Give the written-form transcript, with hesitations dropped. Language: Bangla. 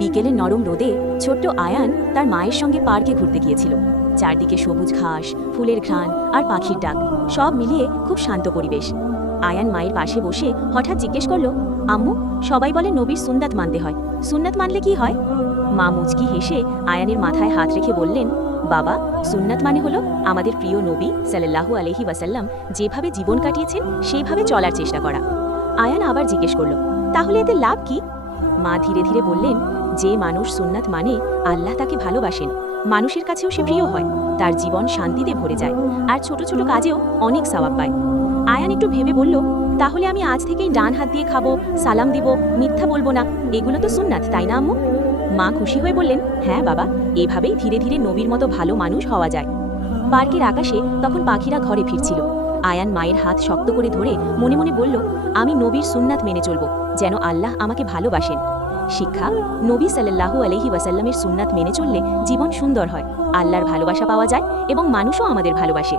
বিকেলে নরম রোদে ছোট্ট আয়ান তার মায়ের সঙ্গে পার্কে ঘুরতে গিয়েছিল। চারদিকে সবুজ ঘাস, ফুলের ঘ্রাণ আর পাখির ডাক, সব মিলিয়ে খুব শান্ত পরিবেশ। আয়ান মায়ের পাশে বসে হঠাৎ জিজ্ঞেস করলো, আম্মু, সবাই বলে নবীর সুন্নাত মানতে হয়, সুন্নাত মানলে কি হয়? মা মুচকি হেসে আয়ানের মাথায় হাত রেখে বললেন, বাবা, সুন্নাত মানে হলো আমাদের প্রিয় নবী সাল্লাল্লাহু আলাইহি ওয়াসাল্লাম যেভাবে জীবন কাটিয়েছেন সেভাবে চলার চেষ্টা করা। আয়ান আবার জিজ্ঞেস করল, তাহলে এতে লাভ কি? মা ধীরে ধীরে বললেন, যে মানুষ সুন্নাত মানে আল্লাহ তাকে ভালোবাসেন, মানুষের কাছেও সে প্রিয় হয়, তার জীবন শান্তিতে ভরে যায়, আর ছোট ছোট কাজেও অনেক সওয়াব পায়। আয়ান একটু ভেবে বলল, তাহলে আমি আজ থেকেই ডান হাত দিয়ে খাবো, সালাম দিব, মিথ্যা বলবো না, এগুলো তো সুন্নাত, তাই না আম্মু? মা খুশি হয়ে বললেন, হ্যাঁ বাবা, এভাবেই ধীরে ধীরে নবীর মতো ভালো মানুষ হওয়া যায়। পার্কের আকাশে তখন পাখিরা ঘরে ফিরছিল। আয়ান মায়ের হাত শক্ত করে ধরে মনে মনে বলল, আমি নবীর সুন্নাত মেনে চলব, যেন আল্লাহ আমাকে ভালোবাসেন। শিক্ষা, নবী সাল্লাল্লাহু আলাইহি ওয়াসাল্লামের সুন্নাত মেনে চললে জীবন সুন্দর হয়, আল্লাহর ভালোবাসা পাওয়া যায় এবং মানুষও আমাদের ভালোবাসে।